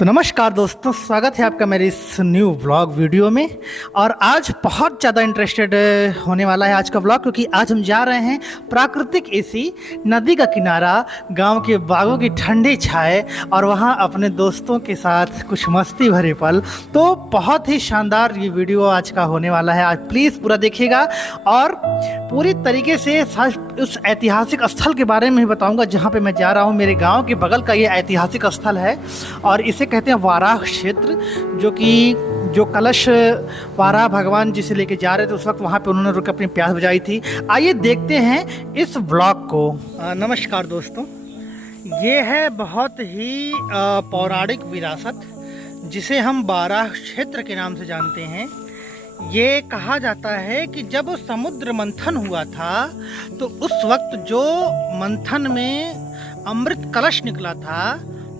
तो नमस्कार दोस्तों, स्वागत है आपका मेरे इस न्यू व्लॉग वीडियो में। और आज बहुत ज़्यादा इंटरेस्टेड होने वाला है आज का व्लॉग, क्योंकि आज हम जा रहे हैं प्राकृतिक ऐसी नदी का किनारा, गांव के बागों की ठंडी छाए और वहां अपने दोस्तों के साथ कुछ मस्ती भरे पल। तो बहुत ही शानदार ये वीडियो आज का होने वाला है। आज प्लीज़ पूरा देखिएगा और पूरी तरीके से उस ऐतिहासिक स्थल के बारे में ही बताऊँगा जहाँ पर मैं जा रहा हूँ। मेरे गाँव के बगल का ये ऐतिहासिक स्थल है और इसे कहते हैं वाराह क्षेत्र, जो कलश वाराह भगवान जिसे लेके जा रहे थे उस वक्त वहाँ पे उन्होंने रुक अपनी प्यास बुझाई थी। आइए देखते हैं इस व्लॉग को। नमस्कार दोस्तों, ये है बहुत ही पौराणिक विरासत जिसे हम वाराह क्षेत्र के नाम से जानते हैं। ये कहा जाता है कि जब समुद्र मंथन हुआ था तो उस वक्त जो मंथन में अमृत कलश निकला था,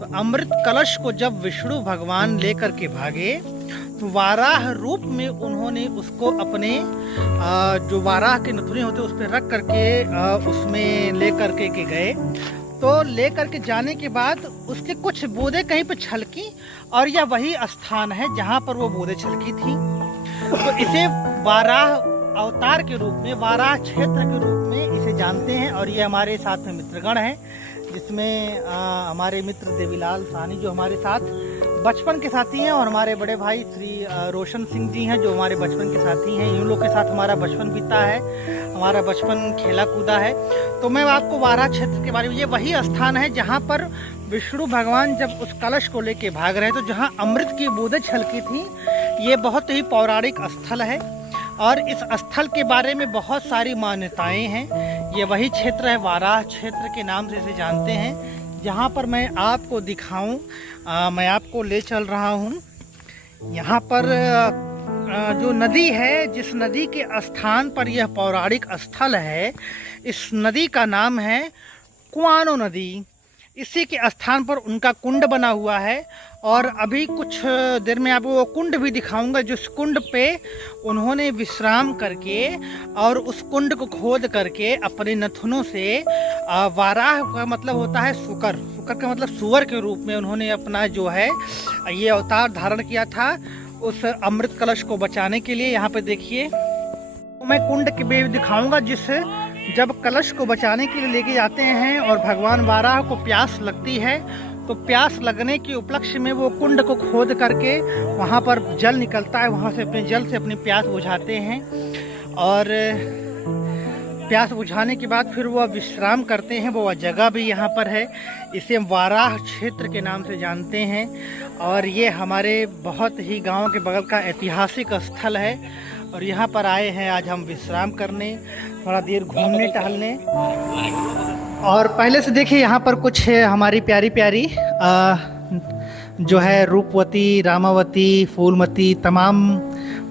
तो अमृत कलश को जब विष्णु भगवान लेकर के भागे तो वाराह रूप में उन्होंने उसको अपने जो वाराह के नथुने होते उस पर रख करके उसमें ले करके के गए। तो ले करके जाने के बाद उसके कुछ बूंदें कहीं पे छलकी और यह वही स्थान है जहाँ पर वो बूंदें छलकी थी। तो इसे वाराह अवतार के रूप में, वाराह क्षेत्र के रूप में इसे जानते हैं। और ये हमारे साथ में मित्रगण हैं, जिसमें हमारे मित्र देवीलाल साहनी जो हमारे साथ बचपन के साथी हैं, और हमारे बड़े भाई श्री रोशन सिंह जी हैं जो हमारे बचपन के साथी हैं। इन लोग के साथ हमारा बचपन बीता है, हमारा बचपन खेला कूदा है। तो मैं आपको वाराह क्षेत्र के बारे में, ये वही स्थान है जहाँ पर विष्णु भगवान जब उस कलश को लेके भाग रहे तो जहाँ अमृत की बूंदें छलकी थी, ये बहुत ही पौराणिक स्थल है और इस स्थल के बारे में बहुत सारी मान्यताएं हैं। ये वही क्षेत्र है, वाराह क्षेत्र के नाम से इसे जानते हैं, जहाँ पर मैं आपको दिखाऊं। मैं आपको ले चल रहा हूँ। यहाँ पर जो नदी है, जिस नदी के स्थान पर यह पौराणिक स्थल है, इस नदी का नाम है कुआनो नदी। इसी के स्थान पर उनका कुंड बना हुआ है और अभी कुछ देर में आपको वो कुंड भी दिखाऊंगा जिस कुंड पे उन्होंने विश्राम करके और उस कुंड को खोद करके अपने नथुनों से, वाराह का मतलब होता है सुकर, सुकर का मतलब सुअर के रूप में उन्होंने अपना जो है ये अवतार धारण किया था उस अमृत कलश को बचाने के लिए। यहाँ पे देखिए, तो मैं कुंड के भी दिखाऊंगा जिससे जब कलश को बचाने के लिए लेके जाते हैं और भगवान वाराह को प्यास लगती है तो प्यास लगने के उपलक्ष्य में वो कुंड को खोद करके वहाँ पर जल निकलता है, वहाँ से अपने जल से अपनी प्यास बुझाते हैं और प्यास बुझाने के बाद फिर वह विश्राम करते हैं। वो जगह भी यहाँ पर है, इसे वाराह क्षेत्र के नाम से जानते हैं। और ये हमारे बहुत ही गांव के बगल का ऐतिहासिक स्थल है और यहाँ पर आए हैं आज हम विश्राम करने, थोड़ा देर घूमने टहलने। और पहले से देखिए यहाँ पर कुछ हमारी प्यारी प्यारी जो है रूपवती, रामावती, फूलमती तमाम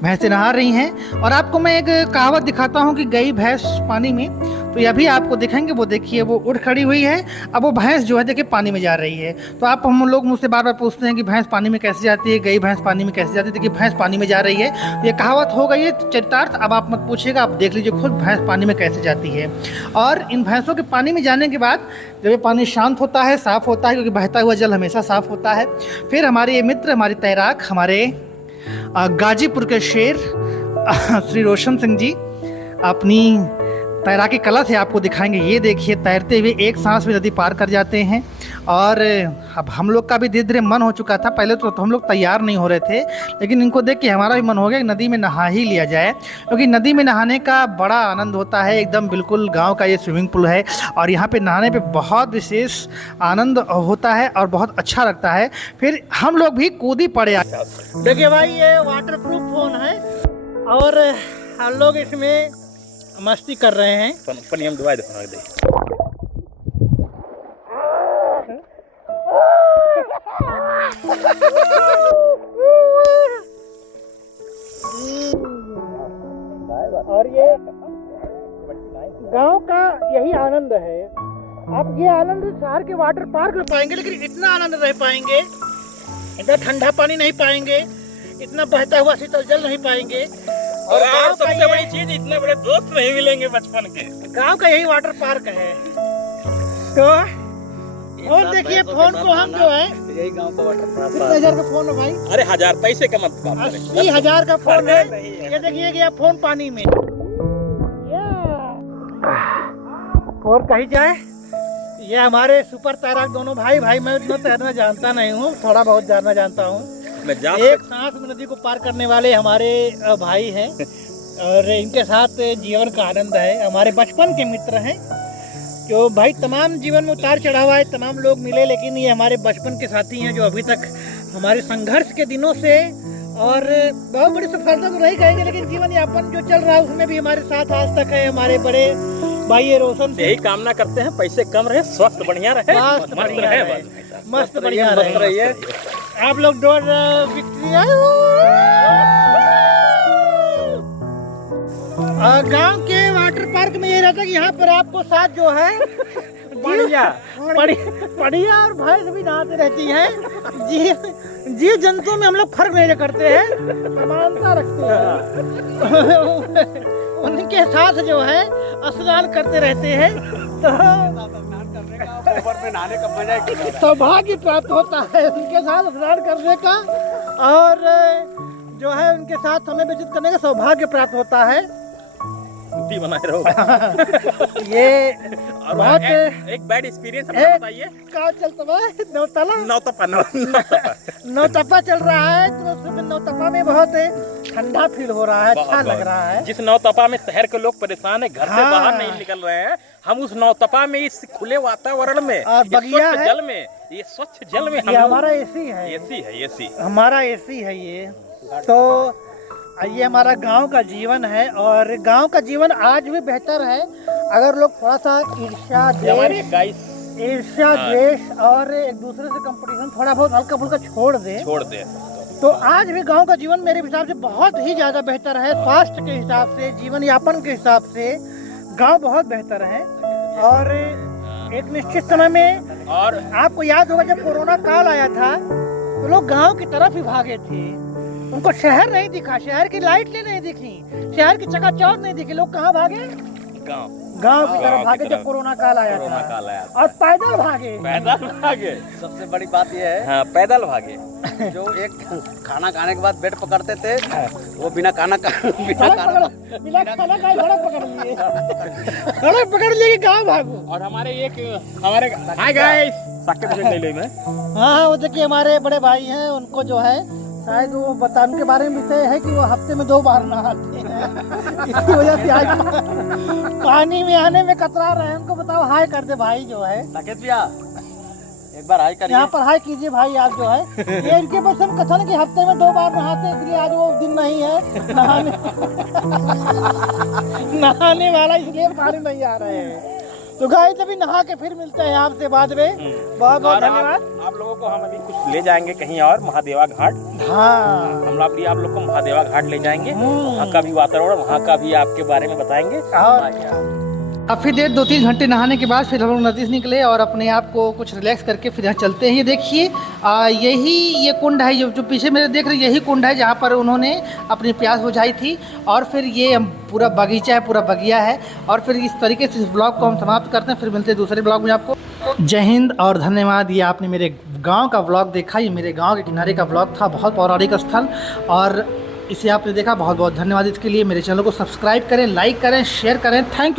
भैंसें नहा रही हैं। और आपको मैं एक कहावत दिखाता हूँ कि गई भैंस पानी में, तो यह भी आपको दिखाएंगे। वो देखिए, वो उठ खड़ी हुई है, अब वो भैंस जो है देखिए पानी में जा रही है। तो आप हम लोग मुझसे बार बार पूछते हैं कि भैंस पानी में कैसे जाती है, गई भैंस पानी में कैसे जाती है। देखिए भैंस पानी में जा रही है, ये कहावत हो गई है चरितार्थ। अब आप मत पूछिएगा, आप देख लीजिए खुद भैंस पानी में कैसे जाती है। और इन भैंसों के पानी में जाने के बाद जब ये पानी शांत होता है, साफ़ होता है, क्योंकि बहता हुआ जल हमेशा साफ़ होता है, फिर हमारे ये मित्र, हमारी तैराक, हमारे गाजीपुर के शेर श्री रोशन सिंह जी अपनी तैराकी कला से आपको दिखाएंगे। ये देखिए, तैरते हुए एक सांस में नदी पार कर जाते हैं। और अब हम लोग का भी धीरे धीरे मन हो चुका था। पहले तो हम लोग तैयार नहीं हो रहे थे, लेकिन इनको देख के हमारा भी मन हो गया कि नदी में नहा ही लिया जाए, क्योंकि नदी में नहाने का बड़ा आनंद होता है। एकदम बिल्कुल गांव का ये स्विमिंग पूल है और यहाँ पे नहाने पे बहुत विशेष आनंद होता है और बहुत अच्छा लगता है। फिर हम लोग भी कूदी पड़े। देखिए भाई, ये वाटर प्रूफ फोन है और हम लोग इसमें मस्ती कर रहे हैं। हम दवाई दे और ये गांव का यही आनंद है। आप ये आनंद शहर के वाटर पार्क में पाएंगे, लेकिन इतना आनंद नहीं पाएंगे, इतना ठंडा पानी नहीं पाएंगे, इतना बहता हुआ शीतल जल नहीं पाएंगे। और सबसे बड़ी चीज, इतने बड़े दोस्त नहीं मिलेंगे बचपन के। गांव का यही वाटर पार्क है। तो फोन देखिए, फोन को हम जो है यही गांव का वाटर कितने हजार का फोन है भाई? अरे 1000 पैसे का मत बात करें। 80,000 का फोन है। नहीं है। ये देखिए कि फोन पानी में। और कहीं जाए, ये हमारे सुपर तैराक दोनों भाई। मैं उतना तैरना जानता नहीं हूँ, थोड़ा बहुत तैरना जानता हूँ। मैं जा एक सांस में नदी को पार करने वाले हमारे भाई हैं और इनके साथ जीवन का आनंद है। हमारे बचपन के मित्र हैं जो भाई तमाम जीवन में उतार चढ़ाव आए, तमाम लोग मिले, लेकिन ये हमारे बचपन के साथी हैं जो अभी तक हमारे संघर्ष के दिनों से और बहुत बड़ी सफलता तो नहीं कहेंगे, लेकिन जीवन यापन जो चल रहा है उसमें भी हमारे साथ आज तक है। हमारे बड़े भाई रोशन से यही कामना करते हैं, पैसे कम रहे, स्वस्थ बढ़िया रहे, मस्त बढ़िया रहे, बस। मस्त बढ़िया रहे। आप लोग डोर विक्ट्री गांव के वाटर पार्क में ये रहता है कि यहाँ पर आपको साथ जो है बढ़िया और भैंस भी नहाते रहती हैं। जी जंतु में हम लोग फर्क नहीं करते हैं, समानता रखते हैं। उनके साथ जो है स्नान करते रहते हैं तो नहाने का मजा सौभाग्य प्राप्त होता है उनके साथ स्नान करने का, और जो है उनके साथ हमें व्यतीत करने का सौभाग्य प्राप्त होता है। बनाए रहो। ये और बहुत एक बैड एक्सपीरियंस बताइए। क्या चलता है? नौतपा नौतपा चल रहा है, तो उसमें नौतपा में बहुत ठंडा फील हो रहा है, अच्छा लग रहा है। जिस नौतपा में शहर के लोग परेशान है, घर से बाहर नहीं निकल रहे हैं, हम उस नौतपा में, इस खुले वातावरण में, और बगिया है, जल में, ये स्वच्छ जल में, ये हमारा एसी है, एसी हमारा एसी है ये। तो ये हमारा गांव का जीवन है और गांव का जीवन आज भी बेहतर है अगर लोग थोड़ा सा ईर्ष्या द्वेष और एक दूसरे से कंपटीशन थोड़ा बहुत हल्का फुल्का छोड़ दे तो आज भी गांव का जीवन मेरे हिसाब से बहुत ही ज्यादा बेहतर है। स्वास्थ्य के हिसाब से, जीवन यापन के हिसाब से गांव बहुत बेहतर है। और एक निश्चित समय में, और आपको याद होगा जब कोरोना काल आया था तो लोग गांव की तरफ ही भागे थे, उनको शहर नहीं दिखा, शहर की लाइटें नहीं दिखी, शहर की चकाचौंध नहीं दिखी, लोग कहाँ भागे? गांव की तरफ भागे जब कोरोना काल आया था। और पैदल भागे। सबसे बड़ी बात यह है, हाँ, पैदल भागे। जो एक खाना खाने के बाद बेड पकड़ते थे, वो बिना खाना खाए पकड़ लिए गाँव भागो। और हमारे हाय गाइस, हाँ, वो देखिए हमारे बड़े भाई हैं, उनको जो है शायद वो बताने के बारे में विषय है कि वो हफ्ते में 2 बार नहाते हैं, इसकी वजह से आज पानी में आने में कतरा रहे हैं। उनको बताओ हाय कर दे भाई जो है। साकेत भैया एक बार हाय करिए। यहाँ पर हाय कीजिए भाई आप जो है। ये इनके बस हम कथन कि हफ्ते में 2 बार नहाते हैं, इसलिए आज वो दिन नहीं है नहाने वाला, इसलिए पानी नहीं आ रहे हैं। तो गाइस अभी नहा के फिर मिलते हैं आपसे बाद में। बहुत बहुत धन्यवाद। आप लोगों को हम अभी कुछ ले जाएंगे कहीं और, महादेवा घाट। हाँ, हम आप लोग को महादेवा घाट ले जाएंगे, वहाँ का भी वातावरण, वहाँ का भी आपके बारे में बताएंगे। और काफ़ी देर 2-3 घंटे नहाने के बाद फिर हम लोग नदी से निकले और अपने आप को कुछ रिलैक्स करके फिर यहाँ चलते हैं। ये देखिए ये कुंड है जो पीछे मेरे देख रहे, यही कुंड है जहाँ पर उन्होंने अपनी प्यास बुझाई थी। और फिर ये पूरा बगीचा है, पूरा बगिया है। और फिर इस तरीके से इस ब्लॉग को हम समाप्त करते हैं, फिर मिलते हैं दूसरे ब्लॉग में आपको। जय हिंद और धन्यवाद। ये आपने मेरे गाँव का ब्लॉग देखा, ये मेरे गाँव के किनारे का ब्लॉग था, बहुत पौराणिक स्थल, और इसे आपने देखा, बहुत बहुत धन्यवाद इसके लिए। मेरे चैनल को सब्सक्राइब करें, लाइक करें, शेयर करें। Thank you.